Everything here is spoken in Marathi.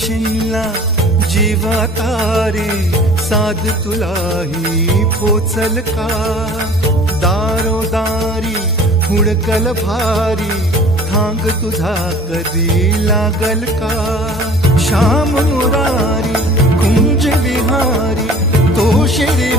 शिनला जीवा तारे साध तुलाही पोचल का दारोदारी हुडकल भारी थांग तुझा कधी लागल का श्याम मुरारी कुंज विहारी तो शिरी